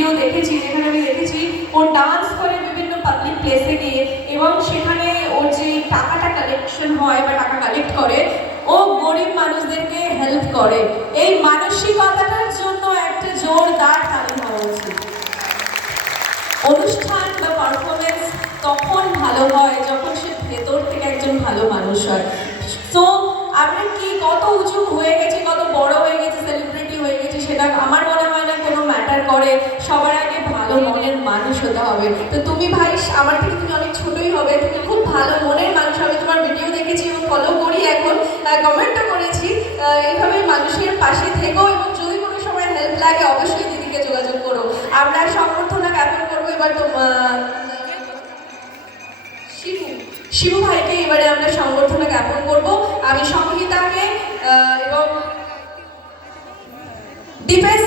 Video দেখেছি, যেখানে আমি দেখেছি ও ডান্স করে বিভিন্ন পাবলিক প্লেসে গিয়ে, এবং সেখানে ওর যে টাকাটা কালেকশন হয় বা টাকা কালেক্ট করে, ও গরিব মানুষদেরকে হেল্প করে। এই মানসিকতাটার জন্য একটা জোরদার তালি হওয়া উচিত। অনুষ্ঠান বা পারফরমেন্স তখন ভালো হয় যখন সে ভেতর থেকে একজন ভালো মানুষ হয়। তো আমরা কি কত উঁচু হয়ে গেছি, কত বড় হয়ে গেছি, সেলিব্রিটি হয়ে গেছি, সেটা আমার মনে হয় না কোনো ম্যাটার করে। সবার আগে ভালো মনের মানুষ হতে হবে। তো তুমি ভাই, আমার থেকে তুমি অনেক ছোটই হবে, তুমি খুব ভালো মনের মানুষ হবে। তোমার ভিডিও দেখেছি এবং ফলো করি, এখন কমেন্টও করেছি। এইভাবে মানুষের পাশে থেকো, এবং যদি কোনো সময় হেল্প লাগে অবশ্যই দিদিকে যোগাযোগ করো। আমরা সংবর্ধনা জ্ঞাপন করবো এবার। শিবু ভাইকে এবারে আমরা সংবর্ধনা জ্ঞাপন করব। আমি সংহিতাকে এবং দীপেশ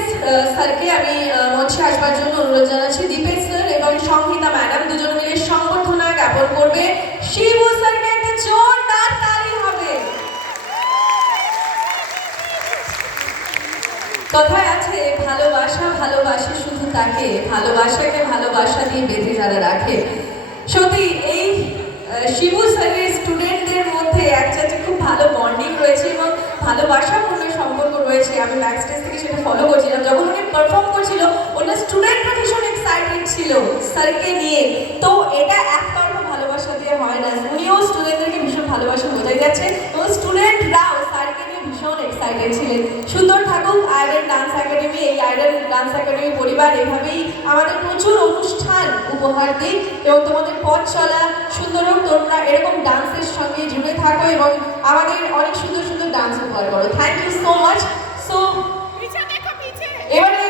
স্যারকে আমি মঞ্চে আসবার জন্য অনুরোধ জানাচ্ছি। দীপেশ স্যার এবং সংহিতা ম্যাডাম দুজনে মিলে সংবর্ধনা জ্ঞাপন করবে। শিবু স্যারকে একটা জোরদার তালি হবে। কথায় আছে, ভালোবাসা ভালোবাসে শুধু তাকে, ভালোবাসাকে ভালোবাসা দিয়ে বেঁধে যারা রাখে। সত্যি এই শিবু স্যারের স্টুডেন্টদের মধ্যে একটা খুব ভালো বন্ডিং রয়েছে এবং ভালোবাসাপূর্ণ সম্পর্ক রয়েছে। আমি ব্যাক স্টেজ থেকে সেটা ফলো করছিলাম। যখন উনি পারফর্ম করছিল, ওনার স্টুডেন্টরা ভীষণ এক্সাইটেড ছিল স্যারকে নিয়ে। তো এটা একতরফা ভালোবাসা দিয়ে হয় না, উনিও স্টুডেন্টদেরকে ভীষণ ভালোবাসা বোঝাই যাচ্ছে, এবং স্টুডেন্টরাও স্যারকে নিয়ে ভীষণ এক্সাইটেড ছিলেন। সুন্দর থাকুক আইডল ডান্স একাডেমি। এই আইডল ডান্স একাডেমি পরিবার এভাবেই আমাদের প্রচুর অনুষ্ঠান উপহার দিই, এবং তোমাদের পথ চলা সুন্দর হোক। তোমরা এরকম ডান্সের সঙ্গে জুড়ে থাকো এবং আমাদের অনেক সুন্দর সুন্দর ডান্স উপহার করো। Thank you so much. So এবারে